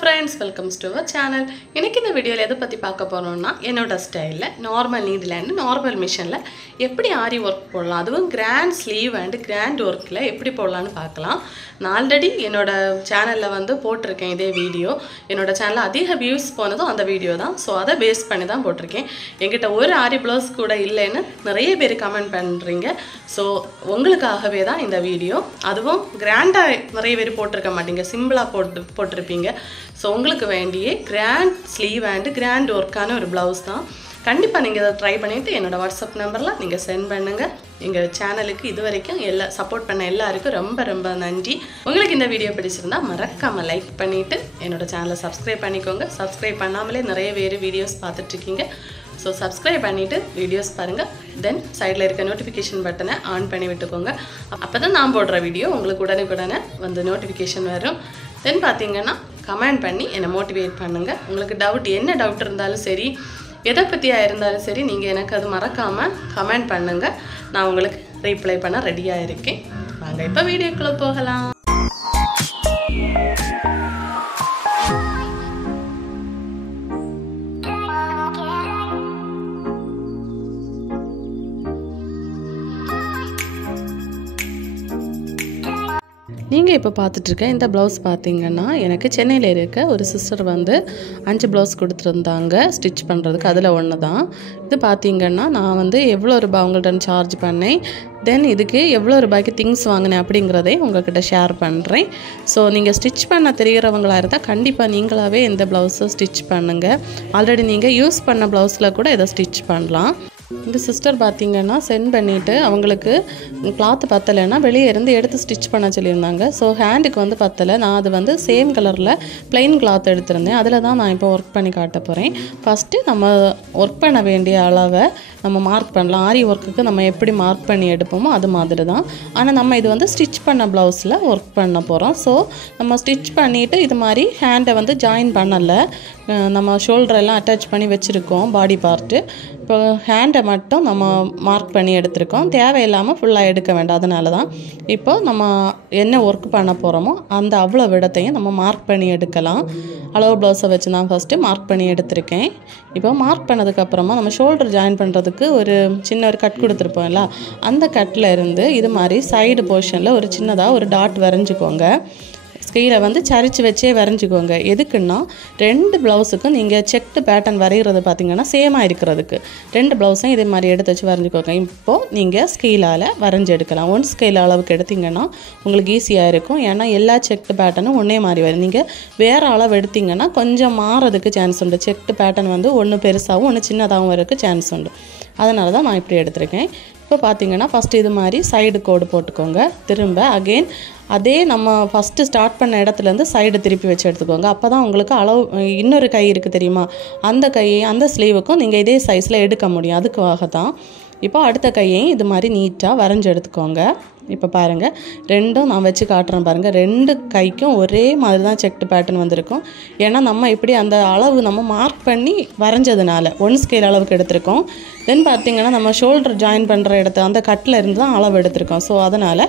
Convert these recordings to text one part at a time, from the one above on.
friends, welcome to our channel. இன்னைக்கு இந்த வீடியோல எதை பத்தி பார்க்க போறோம்னா என்னோட ஸ்டைல்ல நார்மல் நீடில் அண்ட் நார்மல் மிஷின்ல எப்படி ஆரி வர்க் போடலாம் அதுவும் கிராண்ட் ஸ்லீவ் அண்ட் கிராண்ட் வர்க்ல எப்படி போடலாம்னு பார்க்கலாம். நான் ஆல்ரெடி என்னோட சேனல்ல வந்து போட்டுருக்கேன் இதே வீடியோ. என்னோட சேனல்ல அதிக வியூஸ் போனதும் அந்த வீடியோ தான். சோ அதை பேஸ் பண்ணி தான் போட்டுருக்கேன். என்கிட்ட ஒரு ஆரி ப்ளவுஸ் கூட இல்லைன்னு நிறைய பேர் கமெண்ட் பண்றீங்க. சோ உங்களுக்காகவே தான் இந்த வீடியோ. அதுவும் கிராண்டா நிறைய பேர் போட்டுருக்க மாட்டீங்க. சிம்பிளா போட்டுருப்பீங்க. ஸோ உங்களுக்கு வேண்டிய கிராண்ட் ஸ்லீவ் அண்ட் கிராண்ட் ஒர்க்கான ஒரு ப்ளவுஸ் தான். கண்டிப்பாக நீங்கள் இதை ட்ரை பண்ணிவிட்டு என்னோடய வாட்ஸ்அப் நம்பரில் நீங்கள் சென்ட் பண்ணுங்கள். எங்கள் சேனலுக்கு இது வரைக்கும் சப்போர்ட் பண்ண எல்லாருக்கும் ரொம்ப ரொம்ப நன்றி. உங்களுக்கு இந்த வீடியோ பிடிச்சிருந்தா மறக்காமல் லைக் பண்ணிவிட்டு என்னோடய சேனலை சப்ஸ்கிரைப் பண்ணிக்கோங்க. சப்ஸ்கிரைப் பண்ணாமலே நிறைய வேறு வீடியோஸ் பார்த்துட்ருக்கீங்க. ஸோ சப்ஸ்கிரைப் பண்ணிவிட்டு வீடியோஸ் பாருங்கள். தென் சைடில் இருக்க நோட்டிஃபிகேஷன் பட்டனை ஆன் பண்ணி விட்டுக்கோங்க. அப்போ தான் நான் போடுற வீடியோ உங்களுக்கு உடனே வந்து நோட்டிஃபிகேஷன் வரும். தென் பார்த்தீங்கன்னா கமெண்ட் பண்ணி என்னை மோட்டிவேட் பண்ணுங்கள். உங்களுக்கு என்ன டவுட் இருந்தாலும் சரி, எதை பற்றியாக இருந்தாலும் சரி, நீங்கள் எனக்கு அது மறக்காமல் கமெண்ட் பண்ணுங்கள். நான் உங்களுக்கு ரீப்ளை பண்ண ரெடியாக இருக்கேன். வாங்க இப்போ வீடியோக்குள்ளே போகலாம். நீங்கள் இப்போ பார்த்துட்ருக்க இந்த ப்ளவுஸ் பார்த்தீங்கன்னா எனக்கு சென்னையில் இருக்க ஒரு சிஸ்டர் வந்து 5 ப்ளவுஸ் கொடுத்துருந்தாங்க ஸ்டிச் பண்ணுறதுக்கு. அதில் ஒன்று தான் இது. பார்த்தீங்கன்னா நான் வந்து எவ்வளோ ரூபாய் அவங்கள்ட்ட சார்ஜ் பண்ணேன், தென் இதுக்கு எவ்வளோ ரூபாய்க்கு திங்ஸ் வாங்கினேன் அப்படிங்கிறதே உங்கள்கிட்ட ஷேர் பண்ணுறேன். ஸோ நீங்கள் ஸ்டிச் பண்ண தெரிகிறவங்களாக இருந்தால் கண்டிப்பாக நீங்களாகவே இந்த ப்ளவுஸை ஸ்டிச் பண்ணுங்கள். ஆல்ரெடி நீங்கள் யூஸ் பண்ண ப்ளவுஸில் கூட இதை ஸ்டிச் பண்ணலாம். இந்த சிஸ்டர் பார்த்திங்கன்னா சென்ட் பண்ணிவிட்டு அவங்களுக்கு கிளாத்து பத்தலைன்னா வெளியே இருந்து எடுத்து ஸ்டிச் பண்ண சொல்லியிருந்தாங்க. ஸோ ஹேண்டுக்கு வந்து பத்தலை. நான் அது வந்து சேம் கலரில் ப்ளைன் கிளாத் எடுத்திருந்தேன். அதில் தான் நான் இப்போ ஒர்க் பண்ணி காட்ட போகிறேன். ஃபஸ்ட்டு நம்ம ஒர்க் பண்ண வேண்டிய அளவை நம்ம மார்க் பண்ணலாம். ஆரி ஒர்க்குக்கு நம்ம எப்படி மார்க் பண்ணி எடுப்போமோ அது மாதிரி தான். ஆனால் நம்ம இது வந்து ஸ்டிச் பண்ண ப்ளவுஸில் ஒர்க் பண்ண போகிறோம். ஸோ நம்ம ஸ்டிச் பண்ணிவிட்டு இது மாதிரி ஹேண்டை வந்து ஜாயின் பண்ணலை. நம்ம ஷோல்டரெல்லாம் அட்டாச் பண்ணி வச்சுருக்கோம் பாடி பார்ட்டு. இப்போ ஹேண்டை மட்டும் நம்ம மார்க் பண்ணி எடுத்திருக்கோம். தேவையில்லாமல் ஃபுல்லாக எடுக்க வேண்டாம். அதனால தான் இப்போ நம்ம என்ன ஒர்க் பண்ண போகிறோமோ அந்த அவ்வளோ விடத்தையும் நம்ம மார்க் பண்ணி எடுக்கலாம். அளவு ப்ளவுஸை வச்சு நான் ஃபஸ்ட்டு மார்க் பண்ணி எடுத்திருக்கேன். இப்போ மார்க் பண்ணதுக்கப்புறமா நம்ம ஷோல்டர் ஜாயின் பண்ணுறதுக்கு ஒரு சின்ன ஒரு கட் கொடுத்துருப்போம்ல, அந்த கட்டில் இருந்து இது மாதிரி சைடு போர்ஷனில் ஒரு சின்னதாக ஒரு டாட் வரைஞ்சிக்கோங்க. ஸ்கேலை வந்து சரிச்சு வச்சே வரைஞ்சிக்கோங்க. எதுக்குன்னா 2 ப்ளவுஸுக்கும் நீங்கள் செக்டு பேட்டர்ன் வரைகிறது பார்த்திங்கன்னா சேமாக இருக்கிறதுக்கு 2 ப்ளவுஸும் இதே மாதிரி எடுத்து வச்சு வரைஞ்சிக்கோங்க. இப்போது நீங்கள் ஸ்கேலால் வரைஞ்சி எடுக்கலாம். 1 ஸ்கேல் அளவுக்கு எடுத்திங்கன்னா உங்களுக்கு ஈஸியாக இருக்கும். ஏன்னா எல்லா செக்டு பேட்டர்னும் ஒன்றே மாதிரி வரும். நீங்கள் வேறு அளவு எடுத்திங்கன்னா கொஞ்சம் மாறதுக்கு சான்ஸ் உண்டு. செக்டு பேட்டர்ன் வந்து ஒன்று பெருசாகவும் ஒன்று சின்னதாகவும் வரதுக்கு சான்ஸ் உண்டு. அதனால தான் நான் இப்படி எடுத்திருக்கேன். இப்போ பார்த்தீங்கன்னா ஃபஸ்ட்டு இது மாதிரி சைடு கோடு போட்டுக்கோங்க. திரும்ப அகெயின் அதே நம்ம ஃபஸ்ட்டு ஸ்டார்ட் பண்ண இடத்துலேருந்து சைடு திருப்பி வச்சு எடுத்துக்கோங்க. அப்போ தான் உங்களுக்கு அளவு இன்னொரு கை இருக்குது தெரியுமா, அந்த கையை அந்த ஸ்லீவுக்கும் நீங்கள் இதே சைஸில் எடுக்க முடியும். அதுக்காக தான். இப்போ அடுத்த கையையும் இது மாதிரி நீட்டாக வரைஞ்சி எடுத்துக்கோங்க. இப்போ பாருங்கள், ரெண்டும் நான் வச்சு காட்டுறேன் பாருங்கள். 2 கைக்கும் ஒரே மாதிரி தான் செக்டு பேட்டர்ன் வந்திருக்கும். ஏன்னா நம்ம இப்படி அந்த அளவு நம்ம மார்க் பண்ணி வரைஞ்சதுனால 1 ஸ்கேல் அளவுக்கு எடுத்திருக்கோம். தென் பார்த்திங்கன்னா நம்ம ஷோல்டர் ஜாயின் பண்ணுற இடத்த அந்த கட்டில் இருந்து தான் அளவு எடுத்திருக்கோம். ஸோ அதனால்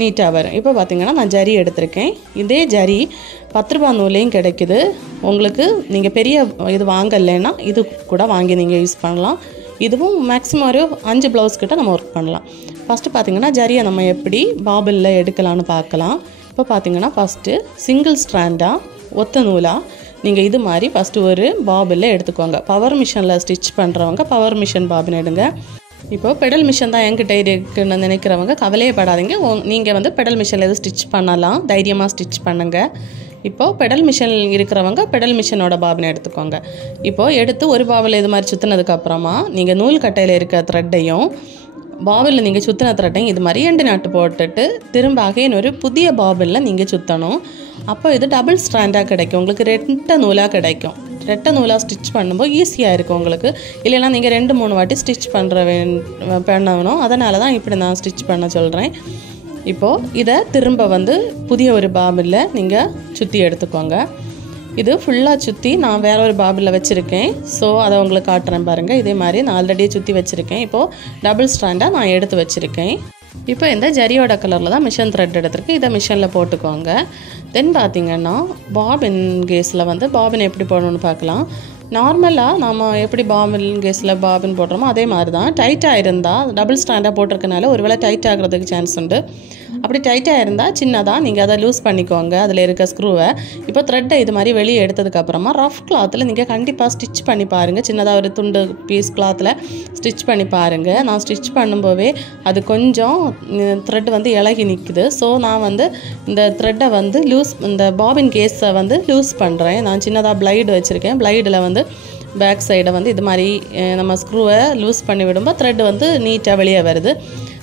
நீட்டாக வரும். இப்போ பார்த்திங்கன்னா நான் ஜரி எடுத்திருக்கேன். இதே ஜரி 10 ரூபா நூலையும் கிடைக்குது உங்களுக்கு. நீங்கள் பெரிய இது வாங்கலைன்னா இது கூட வாங்கி நீங்கள் யூஸ் பண்ணலாம். இதுவும் மேக்ஸிமம் ஒரு 5 ப்ளவுஸ் கிட்ட நம்ம ஒர்க் பண்ணலாம். ஃபஸ்ட்டு பார்த்திங்கன்னா ஜரியை நம்ம எப்படி பாபிளில் எடுக்கலான்னு பார்க்கலாம். இப்போ பார்த்திங்கன்னா ஃபஸ்ட்டு சிங்கிள் ஸ்ட்ராண்டாக ஒத்த நூலாக நீங்கள் இது மாதிரி ஃபஸ்ட்டு ஒரு பாபிளில் எடுத்துக்கோங்க. பவர் மிஷினில் ஸ்டிச் பண்ணுறவங்க பவர் மிஷின் பாபின் எடுங்க. இப்போது பெடல் மிஷின் தான் என்கிட்ட இருக்குன்னு நினைக்கிறவங்க கவலையே படாதீங்க. நீங்கள் வந்து பெடல் மிஷினில் எதுவும் ஸ்டிச் பண்ணலாம். தைரியமாக ஸ்டிச் பண்ணுங்கள். இப்போது பெடல் மிஷின் இருக்கிறவங்க பெடல் மிஷினோட பாபினை எடுத்துக்கோங்க. இப்போது எடுத்து ஒரு பாபில் இது மாதிரி சுற்றினதுக்கப்புறமா நீங்கள் நூல் கட்டையில் இருக்க த்ரெட்டையும் பாபிளில் நீங்கள் சுற்றின த்ரெட்டையும் இது மாதிரி 2 நாட்டு போட்டுட்டு திரும்ப அகைன் ஒரு புதிய பாபிளில் நீங்கள் சுற்றணும். அப்போ இது டபுள் ஸ்ட்ராண்டாக கிடைக்கும். உங்களுக்கு 2 நூலாக கிடைக்கும். 2 நூலாக ஸ்டிச் பண்ணும்போது ஈஸியாக இருக்கும் உங்களுக்கு. இல்லைன்னா நீங்கள் 2-3 வாட்டி ஸ்டிச் பண்ணணும். அதனால தான் இப்படி நான் ஸ்டிச் பண்ண சொல்கிறேன். இப்போது இதை திரும்ப வந்து புதிய ஒரு பாபிளில் நீங்கள் சுற்றி எடுத்துக்கோங்க. இது ஃபுல்லாக சுற்றி நான் வேற ஒரு பாபிளில் வச்சுருக்கேன். ஸோ அதை உங்களுக்கு காட்டுறேன் பாருங்கள். இதே மாதிரி நான் ஆல்ரெடியே சுற்றி வச்சுருக்கேன். இப்போது டபுள் ஸ்ட்ராண்டாக நான் எடுத்து வச்சுருக்கேன். இப்போ இந்த ஜரியோட கலரில் தான் மிஷன் த்ரெட் எடுத்துருக்கு. இதை மிஷனில் போட்டுக்கோங்க. தென் பார்த்திங்கன்னா பாபின் கேஸில் வந்து பாபின் எப்படி போடணும்னு பார்க்கலாம். நார்மலாக நம்ம எப்படி பாபின் கேஸில் பாபின் போடுறோமோ அதே மாதிரி தான். டைட்டாக இருந்தால் டபுள் ஸ்டாண்டாக போட்டிருக்கனால ஒரு வேளை டைட் ஆகிறதுக்கு சான்ஸ் உண்டு. அப்படி டைட்டாக இருந்தால் சின்னதாக நீங்கள் அதை லூஸ் பண்ணிக்கோங்க அதில் இருக்க ஸ்க்ரூவை. இப்போ த்ரெட்டை இது மாதிரி வெளியே எடுத்ததுக்கப்புறமா ரஃப் கிளாத்தில் நீங்கள் கண்டிப்பாக ஸ்டிச் பண்ணி பாருங்கள். சின்னதாக ஒரு துண்டு பீஸ் கிளாத்தில் ஸ்டிச் பண்ணி பாருங்கள். நான் ஸ்டிச் பண்ணும்போதே அது கொஞ்சம் த்ரெட் வந்து இலகி நிற்குது. ஸோ நான் வந்து இந்த த்ரெட்டை வந்து இந்த பாபின் கேஸை வந்து லூஸ் பண்ணுறேன். நான் சின்னதாக பிளைடு வச்சுருக்கேன். பிளைடில் வந்து பேக் சைடை வந்து இது மாதிரி நம்ம ஸ்க்ரூவை லூஸ் பண்ணி விடும்போது த்ரெட் வந்து நீட்டாக வெளியே வருது.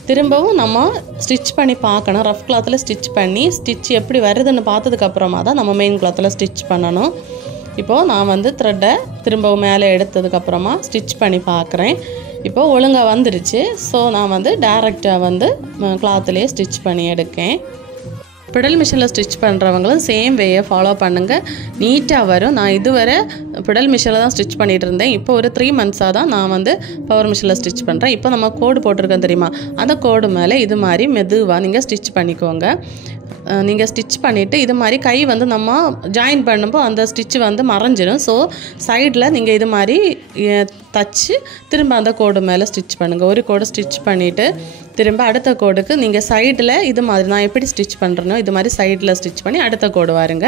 திரும்பவும் நம்ம ஸ்டிச் பண்ணி பார்க்கணும். ரஃப் கிளாத்தில் ஸ்டிச் பண்ணி ஸ்டிச் எப்படி வருதுன்னு பார்த்ததுக்கப்புறமா தான் நம்ம மெயின் கிளாத்தில் ஸ்டிச் பண்ணணும். இப்போது நான் வந்து த்ரெட்டை திரும்பவும் மேலே எடுத்ததுக்கப்புறமா ஸ்டிச் பண்ணி பார்க்குறேன். இப்போது ஒழுங்காக வந்துருச்சு. ஸோ நான் வந்து டைரெக்டாக வந்து கிளாத்துலேயே ஸ்டிச் பண்ணி எடுக்கேன். பிடல் மிஷினில் ஸ்டிச் பண்ணுறவங்களும் சேம் வேயை ஃபாலோ பண்ணுங்கள், நீட்டாக வரும். நான் இதுவரை பிடல் மிஷினில் தான் ஸ்டிச் பண்ணிகிட்டு இருந்தேன். இப்போ ஒரு 3 மந்த்ஸாக தான் நான் வந்து பவர் மிஷினில் ஸ்டிச் பண்ணுறேன். இப்போ நம்ம கோடு போட்டிருக்கோம் தெரியுமா, அந்த கோடு மேலே இது மாதிரி மெதுவாக நீங்கள் ஸ்டிச் பண்ணிக்கோங்க. நீங்கள் ஸ்டிச் பண்ணிவிட்டு இது மாதிரி கை வந்து நம்ம ஜாயின் பண்ணும்போது அந்த ஸ்டிச்சு வந்து மறைஞ்சிடும். ஸோ சைடில் நீங்கள் இது மாதிரி தச்சு திரும்ப அந்த கோடு மேலே ஸ்டிச் பண்ணுங்கள். ஒரு கோடு ஸ்டிச் பண்ணிவிட்டு திரும்ப அடுத்த கோடுக்கு நீங்கள் சைடில் இது மாதிரி நான் எப்படி ஸ்டிச் பண்ணுறேனோ இது மாதிரி சைடில் ஸ்டிச் பண்ணி அடுத்த கோடு வாருங்க.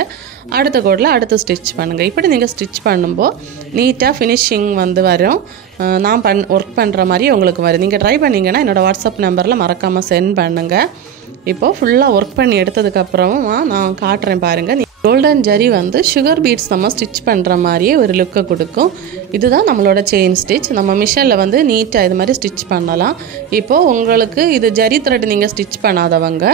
அடுத்த கோடில் அடுத்து ஸ்டிச் பண்ணுங்கள். இப்படி நீங்கள் ஸ்டிச் பண்ணும்போது நீட்டாக ஃபினிஷிங் வந்து வரும். நான் ஒர்க் பண்ணுற மாதிரி உங்களுக்கு வரும். நீங்கள் ட்ரை பண்ணிங்கன்னா என்னோடய வாட்ஸ்அப் நம்பரில் மறக்காமல் சென்ட் பண்ணுங்கள். இப்போது ஃபுல்லாக ஒர்க் பண்ணி எடுத்ததுக்கப்புறமா நான் காட்டுறேன் பாருங்கள். கோல்டன் ஜரி வந்து சுகர் பீட்ஸ் நம்ம ஸ்டிச் பண்ணுற மாதிரியே ஒரு லுக்கை கொடுக்கும். இதுதான் நம்மளோட செயின் ஸ்டிச். நம்ம மிஷினில் வந்து நீட்டாக இது மாதிரி ஸ்டிச் பண்ணலாம். இப்போது உங்களுக்கு இது ஜரி த்ரெட் நீங்கள் ஸ்டிச் பண்ணாதவங்க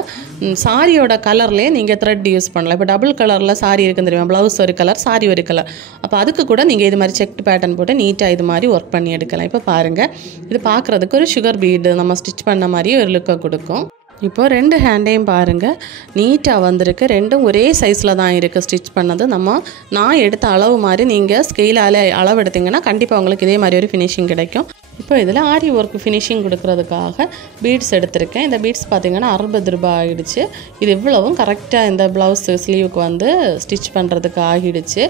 சாரியோட கலர்லேயே நீங்கள் த்ரெட் யூஸ் பண்ணலாம். இப்போ டபுள் கலரில் சாரி இருக்குன்னு தெரியுமா, ப்ளவுஸ் ஒரு கலர் சாரி ஒரு கலர். அப்போ அதுக்கு கூட நீங்கள் இது மாதிரி செக்ட் பேட்டர்ன் போட்டு நீட்டாக இது மாதிரி ஒர்க் பண்ணி எடுக்கலாம். இப்போ பாருங்கள், இது பார்க்குறதுக்கு ஒரு சுகர் பீடு நம்ம ஸ்டிச் பண்ண மாதிரியே ஒரு லுக்கை கொடுக்கும். இப்போது 2 ஹேண்டையும் பாருங்கள், நீட்டாக வந்திருக்கு. ரெண்டும் ஒரே சைஸில் தான் இருக்குது ஸ்டிச் பண்ணது. நான் எடுத்த அளவு மாதிரி நீங்கள் ஸ்கெயிலால் அளவு எடுத்திங்கன்னா கண்டிப்பாக உங்களுக்கு இதே மாதிரி ஒரு ஃபினிஷிங் கிடைக்கும். இப்போ இதில் ஆரி ஒர்க் ஃபினிஷிங் கொடுக்கறதுக்காக பீட்ஸ் எடுத்திருக்கேன். இந்த பீட்ஸ் பார்த்திங்கன்னா 60 ரூபாய் ஆகிடுச்சு. இது இவ்வளவும் கரெக்டாக இந்த ப்ளவுஸ் ஸ்லீவுக்கு வந்து ஸ்டிச் பண்ணுறதுக்கு ஆகிடுச்சு.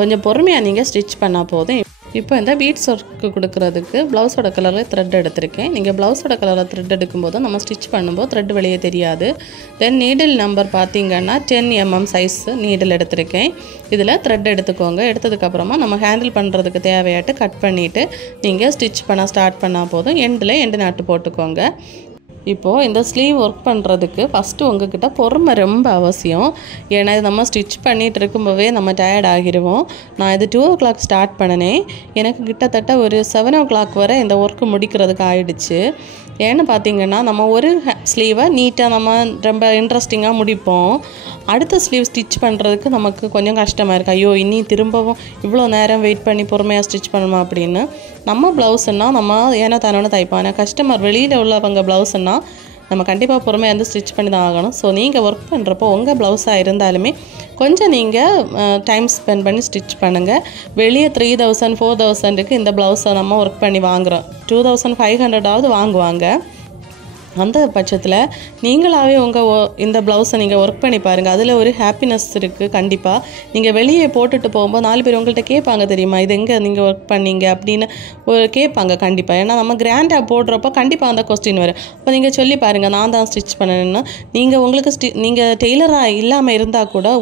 கொஞ்சம் பொறுமையாக நீங்கள் ஸ்டிச் பண்ணால் போதும். இப்போ இந்த பீட்ஸ் ஒர்க்கு கொடுக்குறதுக்கு ப்ளவுஸோட கலரில் த்ரெட் எடுத்திருக்கேன். நீங்கள் ப்ளவுஸோட கலரில் த்ரெட் எடுக்கும்போது நம்ம ஸ்டிச் பண்ணும்போது த்ரெட் வெளியே தெரியாது. தென் நீடில் நம்பர் பார்த்திங்கன்னா 10 mm சைஸ் நீடில் எடுத்திருக்கேன். இதில் த்ரெட் எடுத்துக்கோங்க. எடுத்ததுக்கப்புறமா நம்ம ஹேண்டில் பண்ணுறதுக்கு தேவையாட்டு கட் பண்ணிவிட்டு நீங்கள் ஸ்டிச் பண்ண ஸ்டார்ட் பண்ணால் போதும். எண்டு நாட்டு போட்டுக்கோங்க. இப்போது இந்த ஸ்லீவ் ஒர்க் பண்ணுறதுக்கு ஃபஸ்ட்டு உங்ககிட்ட பொறுமை ரொம்ப அவசியம். ஏன்னா இது நம்ம ஸ்டிச் பண்ணிகிட்டு இருக்கும்போதே நம்ம டயர்ட் ஆகிடுவோம். நான் இது 2 o'clock ஸ்டார்ட் பண்ணினேன். எனக்கு கிட்டத்தட்ட ஒரு 7 o'clock வரை இந்த ஒர்க்கு முடிக்கிறதுக்கு ஆகிடுச்சு. ஏன்னு பார்த்திங்கன்னா நம்ம ஒரு ஸ்லீவை நீட்டாக நம்ம ரொம்ப இன்ட்ரெஸ்டிங்காக முடிப்போம். அடுத்த ஸ்லீவ் ஸ்டிச் பண்ணுறதுக்கு நமக்கு கொஞ்சம் கஷ்டமாக இருக்குது. ஐயோ இனி திரும்பவும் இவ்வளோ நேரம் வெயிட் பண்ணி பொறுமையாக ஸ்டிச் பண்ணணுமா அப்படின்னு. நம்ம ப்ளவுஸுன்னா நம்ம ஏன்னா தானோன்னு தைப்போம். கஸ்டமர் வெளியில் உள்ளவங்க ப்ளவுஸுன்னா நம்ம கண்டிப்பாக பொறுமையாக வந்து ஸ்டிச் பண்ணி தான் ஆகணும். ஸோ நீங்கள் ஒர்க் பண்ணுறப்போ உங்கள் ப்ளவுஸாக இருந்தாலுமே கொஞ்சம் நீங்கள் டைம் ஸ்பெண்ட் பண்ணி ஸ்டிச் பண்ணுங்கள். வெளியே 3000 4000க்கு இந்த ப்ளவுஸை நம்ம ஒர்க் பண்ணி வாங்குகிறோம். 2500 வாங்குவாங்க. அந்த பட்சத்தில் நீங்களாகவே இந்த ப்ளவுஸை நீங்கள் ஒர்க் பண்ணி பாருங்கள். அதில் ஒரு ஹாப்பினஸ் இருக்குது. கண்டிப்பாக நீங்கள் வெளியே போட்டுட்டு போகும்போது 4 பேர் உங்கள்கிட்ட கேட்பாங்க தெரியுமா, இது எங்கே நீங்கள் ஒர்க் பண்ணீங்க அப்படின்னு கேட்பாங்க கண்டிப்பாக. ஏன்னா நம்ம கிராண்டாக போடுறப்போ கண்டிப்பாக அந்த கொஸ்டின் வரும். அப்போ நீங்கள் சொல்லி பாருங்கள், நான் தான் ஸ்டிச் பண்ணணும்னா. நீங்கள் உங்களுக்கு நீங்கள் டெய்லராக இல்லாமல் இருந்தால் கூட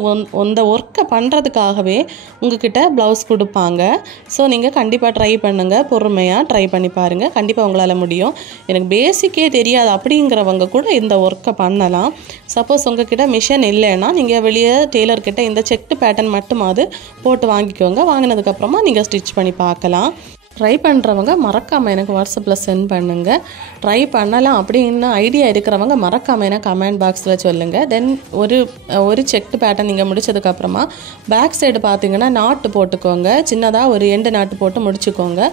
அந்த ஒர்க்கை பண்ணுறதுக்காகவே உங்ககிட்ட ப்ளவுஸ் கொடுப்பாங்க. ஸோ நீங்கள் கண்டிப்பாக ட்ரை பண்ணுங்கள், பொறுமையாக ட்ரை பண்ணி பாருங்கள். கண்டிப்பாக உங்களால் முடியும். எனக்கு பேசிக்கே தெரியாது அப்படிங்கிறவங்க கூட இந்த ஒர்க்கை பண்ணலாம். சப்போஸ் உங்ககிட்ட மிஷின் இல்லைன்னா நீங்கள் வெளியே டெய்லர்கிட்ட இந்த செக்டு பேட்டர்ன் மட்டுமாவது போட்டு வாங்கிக்கோங்க. வாங்கினதுக்கப்புறமா நீங்கள் ஸ்டிச் பண்ணி பார்க்கலாம். ட்ரை பண்ணுறவங்க மறக்காமல் எனக்கு வாட்ஸ்அப்பில் சென்ட் பண்ணுங்கள். ட்ரை பண்ணலாம் அப்படின்னு ஐடியா இருக்கிறவங்க மறக்காமல் எனக்கு கமெண்ட் பாக்ஸில் சொல்லுங்கள். தென் ஒரு செக்டு பேட்டர்ன் நீங்கள் முடிச்சதுக்கப்புறமா பேக் சைடு பார்த்தீங்கன்னா நாட்டு போட்டுக்கோங்க. சின்னதாக ஒரு எண்டு நாட்டு போட்டு முடிச்சுக்கோங்க.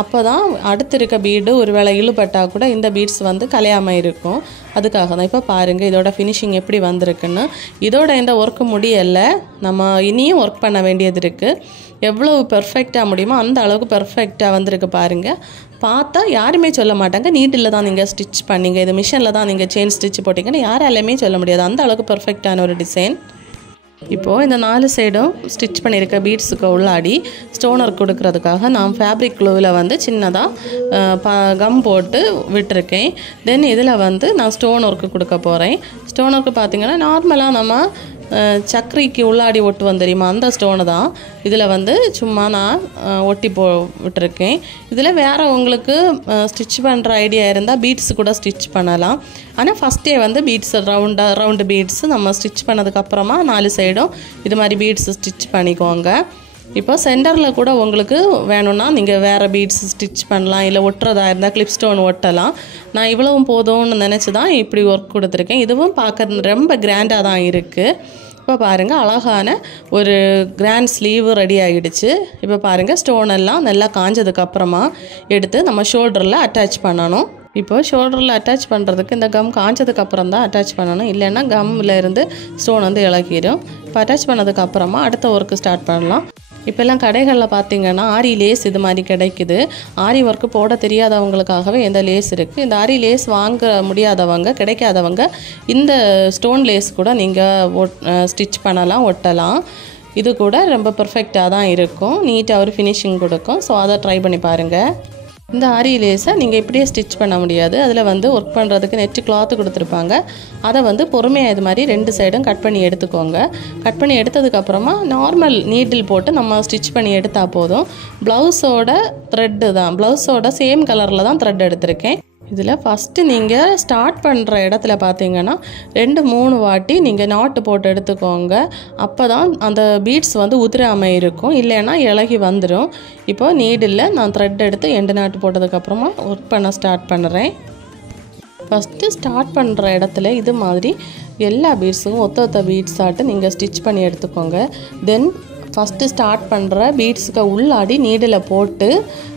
அப்போ தான் அடுத்து இருக்க பீடு ஒரு வேளை இழுபட்டால் கூட இந்த பீட்ஸ் வந்து கலையாமல் இருக்கும். அதுக்காக தான். இப்போ பாருங்கள் இதோட ஃபினிஷிங் எப்படி வந்திருக்குன்னு. இதோட இந்த ஒர்க்கு முடியலை, நம்ம இனியும் ஒர்க் பண்ண வேண்டியது இருக்குது. எவ்வளோ பெர்ஃபெக்டாக முடியுமோ அந்த அளவுக்கு பெர்ஃபெக்டாக வந்திருக்கு பாருங்கள். பார்த்தா யாருமே சொல்ல மாட்டாங்க நீடில் தான் நீங்கள் ஸ்டிச் பண்ணிங்க, இது மிஷினில் தான் நீங்கள் செயின் ஸ்டிச் போட்டிங்கன்னு யாராலுமே சொல்ல முடியாது. அந்த அளவுக்கு பர்ஃபெக்டான ஒரு டிசைன். இப்போது இந்த 4 சைடும் ஸ்டிச் பண்ணியிருக்க பீட்ஸுக்கு உள்ளாடி ஸ்டோனர் கொடுக்கறதுக்காக நான் ஃபேப்ரிக் க்ளூவில் வந்து சின்னதாக கம் போட்டு விட்டுருக்கேன். தென் இதில் வந்து நான் ஸ்டோன் ஒர்க்கு கொடுக்க போகிறேன். ஸ்டோன் ஒர்க்கு பார்த்திங்கன்னா நார்மலாக நம்ம சக்கரைக்கு உள்ளாடி ஒட்டுவோம் தெரியுமா, அந்த ஸ்டோனு தான் இதில் வந்து சும்மா நான் ஒட்டி விட்டுருக்கேன். இதில் வேறு உங்களுக்கு ஸ்டிச் பண்ணுற ஐடியா இருந்தால் பீட்ஸ் கூட ஸ்டிச் பண்ணலாம். ஆனால் ஃபஸ்ட்டே வந்து பீட்ஸ் ரவுண்டு பீட்ஸ் நம்ம ஸ்டிச் பண்ணதுக்கப்புறமா 4 சைடும் இது மாதிரி பீட்ஸ் ஸ்டிச் பண்ணிக்கோங்க. இப்போ சென்டரில் கூட உங்களுக்கு வேணும்னா நீங்கள் வேறு பீட்ஸ் ஸ்டிச் பண்ணலாம், இல்லை ஒட்டுறதா இருந்தால் கிளிப் ஸ்டோன் ஒட்டலாம். நான் இவ்வளவும் போதும்னு நினச்சி தான் இப்படி ஒர்க் கொடுத்துருக்கேன். இதுவும் பார்க்க ரொம்ப கிராண்டாக தான் இருக்குது. இப்போ பாருங்கள் அழகான ஒரு கிராண்ட் ஸ்லீவ் ரெடி ஆகிடுச்சு. இப்போ பாருங்கள் ஸ்டோன் எல்லாம் நல்லா காஞ்சதுக்கப்புறமா எடுத்து நம்ம ஷோல்டரில் அட்டாச் பண்ணணும். இப்போ ஷோல்டரில் அட்டாச் பண்ணுறதுக்கு இந்த கம் காஞ்சதுக்கப்புறம் தான் அட்டாச் பண்ணணும், இல்லைன்னா கம்மில் இருந்து ஸ்டோன் வந்து இழக்கிடும். இப்போ அட்டாச் பண்ணதுக்கப்புறமா அடுத்த ஒர்க்கு ஸ்டார்ட் பண்ணலாம். இப்போல்லாம் கடைகளில் பார்த்திங்கன்னா ஆரி லேஸ் இது மாதிரி கிடைக்குது. ஆரி ஒர்க்கு போட தெரியாதவங்களுக்காகவே இந்த லேஸ் இருக்குது. இந்த ஆரி லேஸ் வாங்க முடியாதவங்க, கிடைக்காதவங்க இந்த ஸ்டோன் லேஸ் கூட நீங்கள் ஸ்டிச் பண்ணலாம், ஒட்டலாம். இது கூட ரொம்ப பர்ஃபெக்டாக தான் இருக்கும், நீட்டாக ஒரு ஃபினிஷிங் கொடுக்கும். ஸோ அதை ட்ரை பண்ணி பாருங்கள். இந்த ஆரி லேஸை நீங்கள் இப்படியே ஸ்டிச் பண்ண முடியாது. அதில் வந்து ஒர்க் பண்ணுறதுக்கு நெட்டு கிளாத்து கொடுத்துருப்பாங்க. அதை வந்து பொறுமையாக இது மாதிரி 2 சைடும் கட் பண்ணி எடுத்துக்கோங்க. கட் பண்ணி எடுத்ததுக்கப்புறமா நார்மல் நீடில் போட்டு நம்ம ஸ்டிச் பண்ணி எடுத்தால் போதும். ப்ளவுஸோட த்ரெட்டு தான், ப்ளவுஸோட சேம் கலரில் தான் த்ரெட் எடுத்திருக்கேன். இதில் ஃபஸ்ட்டு நீங்கள் ஸ்டார்ட் பண்ணுற இடத்துல பார்த்தீங்கன்னா 2-3 வாட்டி நீங்கள் நாட்டு போட்டு எடுத்துக்கோங்க. அப்போ தான் அந்த பீட்ஸ் வந்து உதிராமல் இருக்கும், இல்லைன்னா இலகி வந்துடும். இப்போ நீடில் நான் த்ரெட் எடுத்து எண்டு நாட்டு போட்டதுக்கப்புறமா ஒர்க் பண்ண ஸ்டார்ட் பண்ணுறேன். ஃபஸ்ட்டு ஸ்டார்ட் பண்ணுற இடத்துல இது மாதிரி எல்லா பீட்ஸுக்கும் ஒத்த பீட்ஸ் ஆட்டு நீங்கள் ஸ்டிச் பண்ணி எடுத்துக்கோங்க. தென் ஃபஸ்ட்டு ஸ்டார்ட் பண்ணுற பீட்ஸுக்கு உள்ளாடி நீடில் போட்டு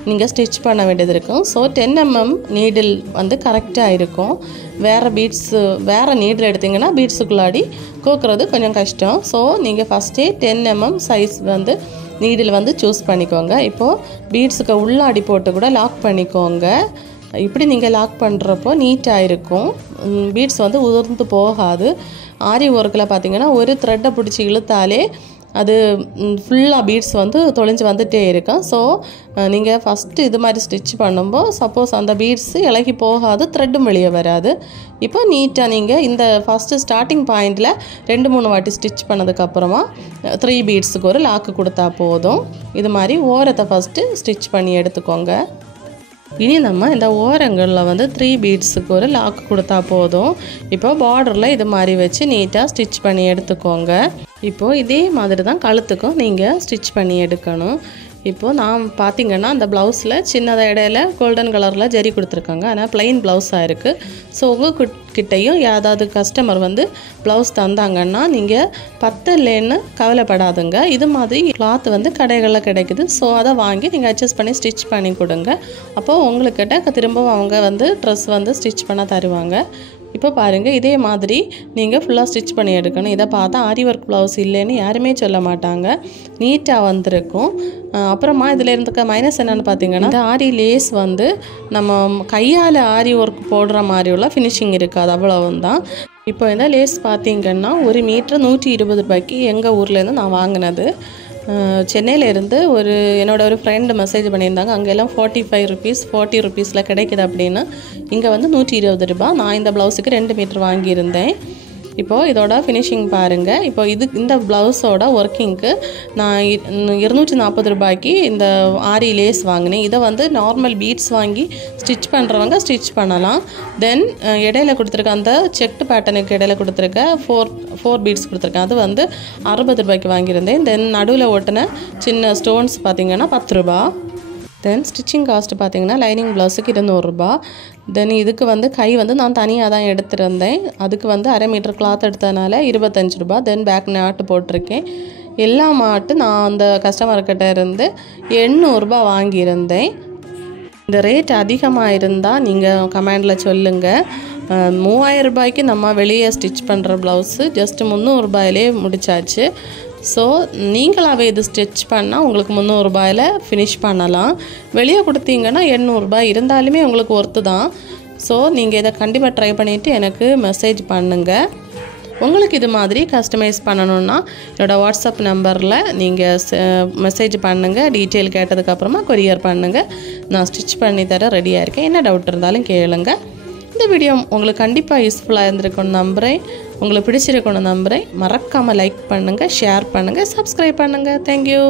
நீங்கள் ஸ்டிச் பண்ண வேண்டியது இருக்கும். ஸோ 10 mm நீடில் வந்து கரெக்டாக இருக்கும். வேறு நீடில் எடுத்திங்கன்னா பீட்ஸுக்குள்ளாடி கோக்குறது கொஞ்சம் கஷ்டம். ஸோ நீங்கள் ஃபஸ்ட்டே 10 mm சைஸ் வந்து நீடில் வந்து சூஸ் பண்ணிக்கோங்க. இப்போது பீட்ஸுக்கு உள்ளாடி போட்டு கூட லாக் பண்ணிக்கோங்க. இப்படி நீங்கள் லாக் பண்ணுறப்போ நீட்டாக இருக்கும், பீட்ஸ் வந்து உதிர்ந்து போகாது. ஆரி ஒர்க்கில் பார்த்திங்கன்னா ஒரு த்ரெட்டை பிடிச்சி இழுத்தாலே அது ஃபுல்லாக பீட்ஸ் வந்து தொலைஞ்சு வந்துகிட்டே இருக்கும். ஸோ நீங்கள் ஃபஸ்ட்டு இது மாதிரி ஸ்டிச் பண்ணும்போது சப்போஸ் அந்த பீட்ஸு இலகி போகாது, த்ரெட்டும் வெளியே வராது. இப்போ நீட்டாக நீங்கள் இந்த ஃபஸ்ட்டு ஸ்டார்டிங் பாயிண்டில் 2-3 வாட்டி ஸ்டிச் பண்ணதுக்கப்புறமா 3 பீட்ஸுக்கு ஒரு லாக்கு கொடுத்தா போதும். இது மாதிரி ஓரத்தை ஃபஸ்ட்டு ஸ்டிச் பண்ணி எடுத்துக்கோங்க. இனி நம்ம இந்த ஓரங்களில் வந்து 3 பீட்ஸுக்கு ஒரு லாக் கொடுத்தா போதும். இப்போ பார்டரில் இது மாதிரி வச்சு நீட்டாக ஸ்டிச் பண்ணி எடுத்துக்கோங்க. இப்போது இதே மாதிரி தான் கழுத்துக்கும் நீங்கள் ஸ்டிச் பண்ணி எடுக்கணும். இப்போது நான் பார்த்திங்கன்னா அந்த ப்ளவுஸில் சின்னதாக இடையில கோல்டன் கலரில் ஜரி கொடுத்துருக்காங்க, ஆனால் ப்ளைன் ப்ளவுஸாக இருக்குது. ஸோ உங்கள் கிட்டையும் ஏதாவது கஸ்டமர் வந்து ப்ளவுஸ் தந்தாங்கன்னா நீங்கள் பத்தலைன்னு கவலைப்படாதுங்க. இது மாதிரி கிளாத் வந்து கடைகளில் கிடைக்குது. ஸோ அதை வாங்கி நீங்கள் அட்ஜஸ்ட் பண்ணி ஸ்டிச் பண்ணி கொடுங்க. அப்போது உங்கள்கிட்ட திரும்பவும் அவங்க வந்து ட்ரெஸ் வந்து ஸ்டிச் பண்ண தருவாங்க. இப்போ பாருங்கள் இதே மாதிரி நீங்கள் ஃபுல்லாக ஸ்டிச் பண்ணி எடுக்கணும். இதை பார்த்தா ஆரி ஒர்க் ப்ளவுஸ் இல்லைன்னு யாருமே சொல்ல மாட்டாங்க, நீட்டாக வந்திருக்கும். அப்புறமா இதில் இருந்துக்க மைனஸ் என்னென்னு பார்த்தீங்கன்னா, இந்த ஆரி லேஸ் வந்து நம்ம கையால் ஆரி ஒர்க் போடுற மாதிரி உள்ள ஃபினிஷிங் இருக்காது, அவ்வளவும் தான். இப்போ இந்த லேஸ் பார்த்திங்கன்னா 1 மீட்டர் 120 ரூபாய்க்கு எங்கள் ஊர்லேருந்து நான் வாங்கினது. சென்னையிலேருந்து என்னோட ஒரு ஃப்ரெண்டு மெசேஜ் பண்ணியிருந்தாங்க, அங்கெல்லாம் 45 ருபீஸ் 40 ருபீஸில் கிடைக்குது அப்படின்னு. இங்கே வந்து 120 ரூபா. நான் இந்த ப்ளவுஸுக்கு 2 மீட்டர் வாங்கியிருந்தேன். இப்போது இதோட ஃபினிஷிங் பாருங்கள். இப்போ இந்த ப்ளவுஸோட ஒர்க்கிங்க்கு நான் 240 ரூபாய்க்கு இந்த ஆரி லேஸ் வாங்கினேன். இதை வந்து நார்மல் பீட்ஸ் வாங்கி ஸ்டிச் பண்ணுறவங்க ஸ்டிச் பண்ணலாம். தென் இடையில கொடுத்துருக்க அந்த செக்டு பேட்டர்னுக்கு இடையில கொடுத்துருக்க 4 பீட்ஸ் கொடுத்துருக்கேன், அது வந்து 60 ரூபாய்க்கு வாங்கியிருந்தேன். தென் நடுவில் ஓட்டின சின்ன ஸ்டோன்ஸ் பார்த்திங்கன்னா 10 ரூபா. தென் ஸ்டிச்சிங் காஸ்ட்டு பார்த்திங்கன்னா லைனிங் ப்ளவுஸுக்கு 200 ரூபா. தென் இதுக்கு வந்து கை வந்து நான் தனியாக தான் எடுத்துருந்தேன், அதுக்கு வந்து 1/2 மீட்டர் கிளாத் எடுத்ததுனால 25 ரூபா. தென் பேக் நாட்டு போட்டிருக்கேன். எல்லா மாட்டு நான் அந்த கஸ்டமர்கிட்ட இருந்து 800 ரூபா வாங்கியிருந்தேன். இந்த ரேட் அதிகமாக இருந்தால் நீங்கள் கமெண்டில் சொல்லுங்கள். 3000 ரூபாய்க்கு நம்ம வெளியே ஸ்டிச் பண்ணுற ப்ளவுஸு ஜஸ்ட் 300 ரூபாயிலே முடிச்சாச்சு. ஸோ நீங்களாகவே இது ஸ்டிச் பண்ணால் உங்களுக்கு 300 ரூபாயில் ஃபினிஷ் பண்ணலாம். வெளியே கொடுத்தீங்கன்னா 800 ரூபாய் இருந்தாலுமே உங்களுக்கு ஒர்த்து தான். ஸோ நீங்கள் இதை கண்டிப்பாக ட்ரை பண்ணிவிட்டு எனக்கு மெசேஜ் பண்ணுங்கள். உங்களுக்கு இது மாதிரி கஸ்டமைஸ் பண்ணணுன்னா என்னோடய வாட்ஸ்அப் நம்பரில் நீங்கள் மெசேஜ் பண்ணுங்கள். டீட்டெயில் கேட்டதுக்கப்புறமா கொரியர் பண்ணுங்கள். நான் ஸ்டிச் பண்ணி தர ரெடியாக இருக்கேன். என்ன டவுட் இருந்தாலும் கேளுங்க. இந்த வீடியோ உங்களுக்கு கண்டிப்பாக யூஸ்ஃபுல்லாக இருந்திருக்குன்னு நம்புகிறேன். உங்களுக்கு பிடிச்சிருக்கணும் நம்புகிறேன். மறக்காமல் லைக் பண்ணுங்கள், ஷேர் பண்ணுங்கள், சப்ஸ்கிரைப் பண்ணுங்கள். தேங்க்யூ.